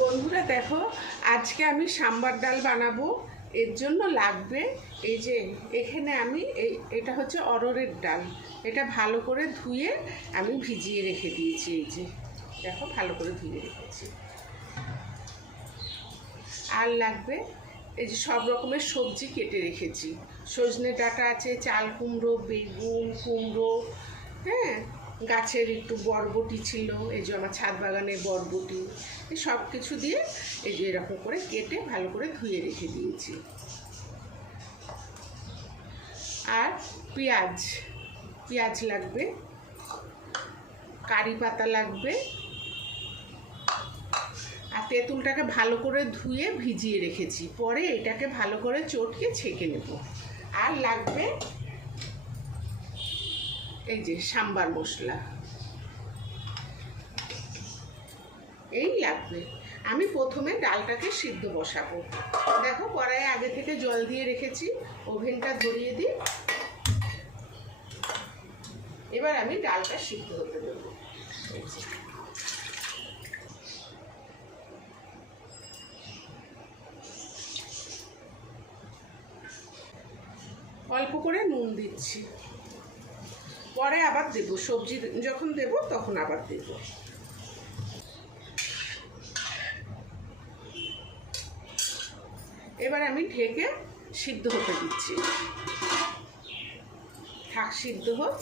বন্ধুরা দেখো, আজকে আমি সাম্বার ডাল বানাবো। এর জন্য লাগবে এই যে, এখানে আমি এই, এটা হচ্ছে অরড়ের ডাল। এটা ভালো করে ধুয়ে আমি ভিজিয়ে রেখে দিয়েছি এই যে। দেখো, ভালো করে ধুয়ে রেখেছি। আর লাগবে এই যে সব রকমের সবজি কেটে রেখেছি। সজনে ডাঁটা আছে, চাল কুমড়ো, বেগুন, কুমড়ো হ্যাঁ? গাছের একটু বরবটি ছিল, এই যে আমার ছাদ বাগানের বরবটি সব কিছু দিয়ে এই যে এরকম করে কেটে ভালো করে ধুয়ে রেখে দিয়েছি। আর পেঁয়াজ পেঁয়াজ লাগবে, কারি পাতা লাগবে, আর তেঁতুলটাকে ভালো করে ধুয়ে ভিজিয়ে রেখেছি, পরে এটাকে ভালো করে চটকে ছেঁকে নেব। আর লাগবে এই যে সাম্বার মশলা। এই লাগবে। আমি প্রথমে ডালটাকে সিদ্ধ বসাবো। দেখো কড়াইয়ে আগে থেকে জল দিয়ে রেখেছি, ওভেনটা ধরিয়ে দিই। এবার আমি ডালটা সিদ্ধ হতে দেবো। অল্প করে নুন দিচ্ছি। পরে আবার দেবো। সবজি যখন দেব, তখন আবার দেব। এবার আমি ঢেকে সিদ্ধ হতে দিচ্ছি। থাক, সিদ্ধ হোক।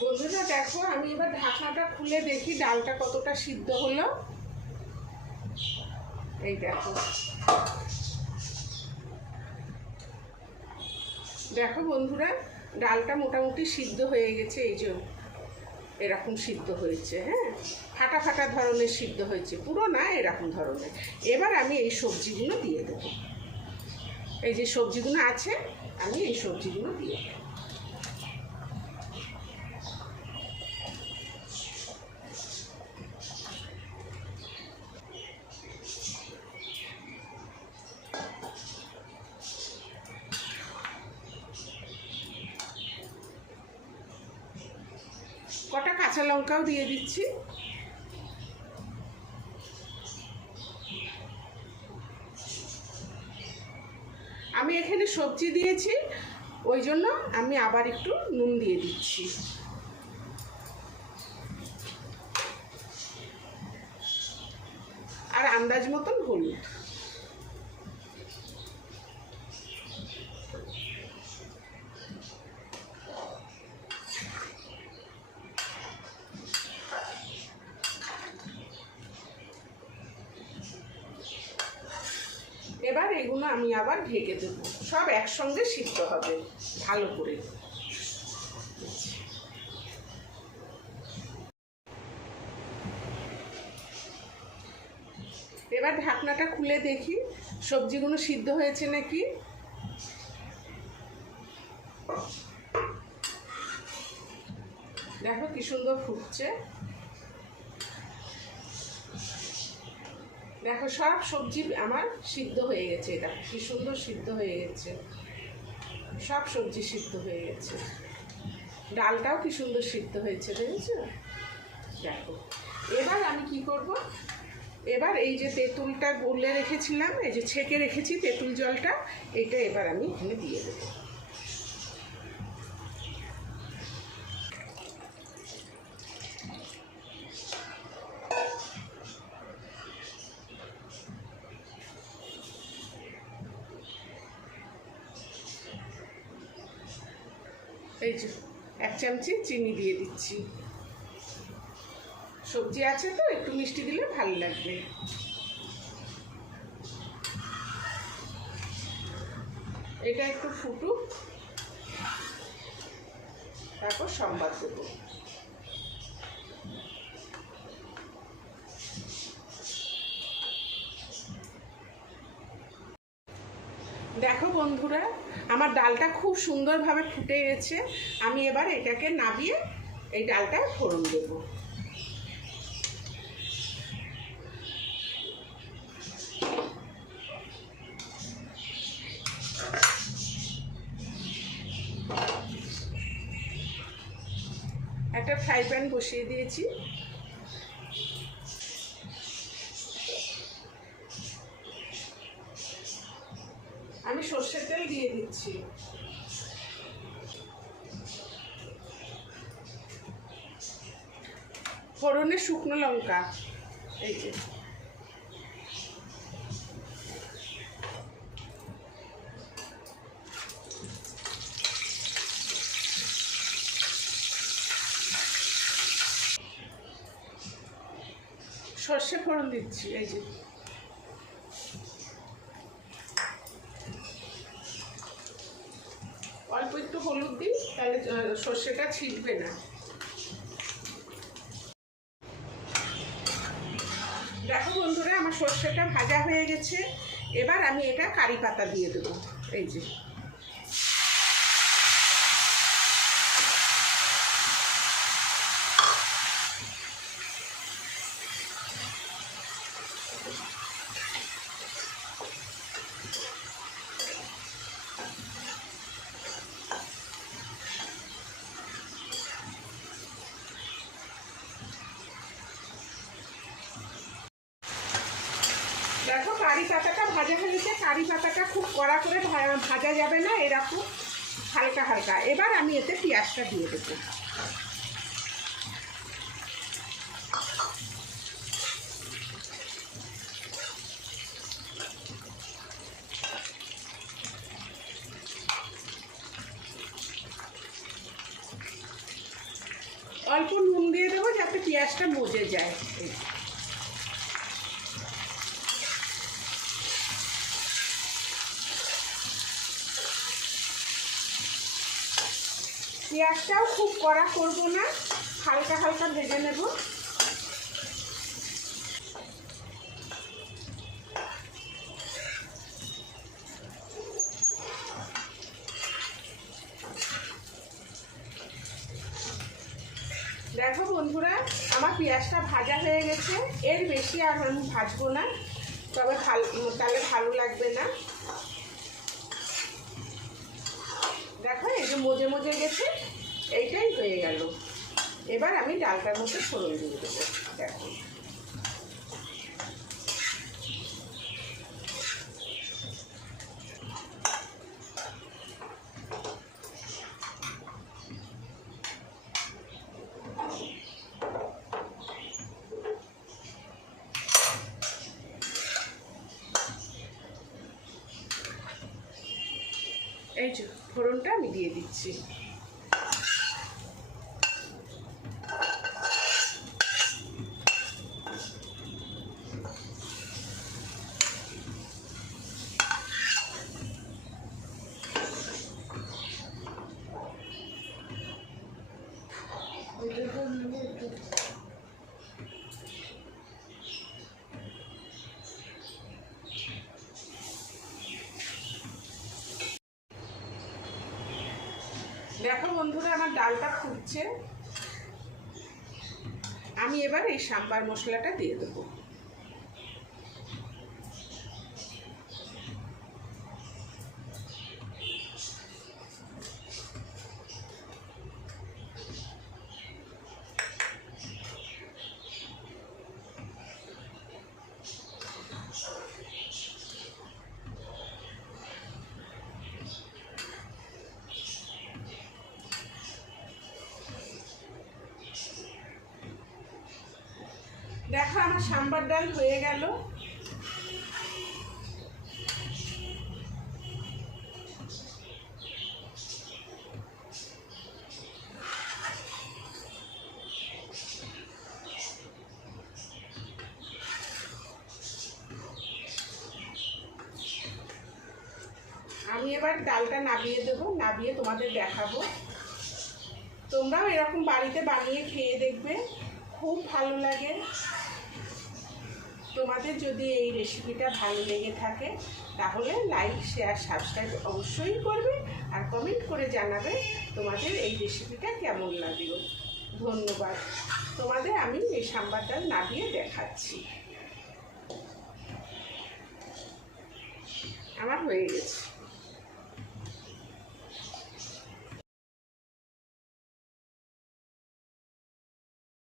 বন্ধুরা, দেখো, আমি এবার ঢাকনাটা খুলে দেখি ডালটা কতটা সিদ্ধ হলো। এই দেখো। দেখো বন্ধুরা, ডালটা মোটামুটি সিদ্ধ হয়ে গেছে, এই যে এরকম সিদ্ধ হয়েছে হ্যাঁ? ফাটা ফাটা ধরনের সিদ্ধ হয়েছে, পুরো না এরকম ধরনের। এবার আমি এই সবজিগুলো দিয়ে দেবো। এই যে সবজিগুলো আছে, আমি এই সবজিগুলো দিয়ে দেবো। কটা কাঁচা লঙ্কাও দিয়ে দিচ্ছি। আমি এখানে সবজি দিয়েছি, ওই জন্য আমি আবার একটু নুন দিয়ে দিচ্ছি। আর আন্দাজ মতন হলুদ। এবার এগুলো আমি আবার ঢেকে দেবো। সব একসঙ্গে সিদ্ধ হবে, ভালো করে। এবার ঢাকনাটা খুলে দেখি, সবজিগুলো সিদ্ধ হয়েছে নাকি? দেখো কি সুন্দর ফুটছে। দেখো, সব সবজি আমার সিদ্ধ হয়ে গেছে এটা। কি সুন্দর সিদ্ধ হয়ে গেছে। সব সবজি সিদ্ধ হয়ে গেছে। ডালটাও কি সুন্দর সিদ্ধ হয়েছে, দেখেছ? দেখো। এবার আমি কি করব? এবার এই যে তেঁতুলটা গলে রেখেছিলাম, এই যে ছেঁকে রেখেছি তেঁতুল জলটা, এটা এবার আমি এখানে দিয়ে দেবো। এই যে এক চামচি চিনি দিয়ে দিচ্ছি। সবজি আছে তো, একটু মিষ্টি দিলে ভালো লাগবে। এটা একটু ফুটুক। তারপর সম্বাদ দেবো দেখো বন্ধুরা, আমার ডালটা খুব সুন্দরভাবে ফুটে গেছে। আমি এবার এটাকে নাবিয়ে এই ডালটা ফোড়ন দেবো। একটা ফ্রাই প্যান বসিয়ে দিয়েছি। দিয়ে দিচ্ছি। ফোড়নে শুকনো লঙ্কা। এই যে। সর্ষে ফোড়ন দিচ্ছি এই যে অল্প একটু হলুদ দিন তাহলে সর্ষেটা ছিটবে না। দেখো বন্ধুরা, আমার সর্ষেটা ভাজা হয়ে গেছে। এবার আমি এটা কারি পাতা দিয়ে দেবো। এই যে দেখো কারি পাতাটা ভাজা হয়েছে কারি পাতাটা খুব কড়া করে ভাজা যাবে না, এরকম হালকা হালকা। এবার আমি এতে পেঁয়াজটা দিয়ে দেবো। অল্প নুন দিয়ে দেবো যাতে পেঁয়াজটা মজে যায় এই পেঁয়াজটাও খুব কড়া করব না, হালকা হালকা ভেজে নেব। দেখো বন্ধুরা, আমার পেঁয়াজটা ভাজা হয়ে গেছে, এর বেশি আর আমি ভাজবো না, তবে ভালো, তাহলে ভালো লাগবে না। দেখো, এই যে মজে মজে গেছে গেল। এবার আমি ডালটার মধ্যে ফোড়ন দিয়ে দেবো। দেখো। এই যে, ফোড়নটা আমি দিয়ে দিচ্ছি। দেখো বন্ধুরা আমার ডালটা ফুটছে। আমি এবার এই সাম্বার মশলাটা দিয়ে দেবো দেখো আমার সাম্বার ডাল হয়ে গেল। আমি এবার ডালটা নাবিয়ে দেবো, নাবিয়ে তোমাদের দেখাবো। তোমরাও এরকম বাড়িতে বানিয়ে খেয়ে দেখবে, খুব ভালো লাগে। তোমাদের যদি এই রেসিপিটা ভালো লেগে থাকে, তাহলে লাইক শেয়ার সাবস্ক্রাইব অবশ্যই করবে আর কমেন্ট করে জানাবে তোমাদের এই রেসিপিটা কেমন লাগল। ধন্যবাদ। তোমাদের আমি এই সাম্বার ডাল নাবিয়ে দেখাচ্ছি। আমার হয়ে গেছে।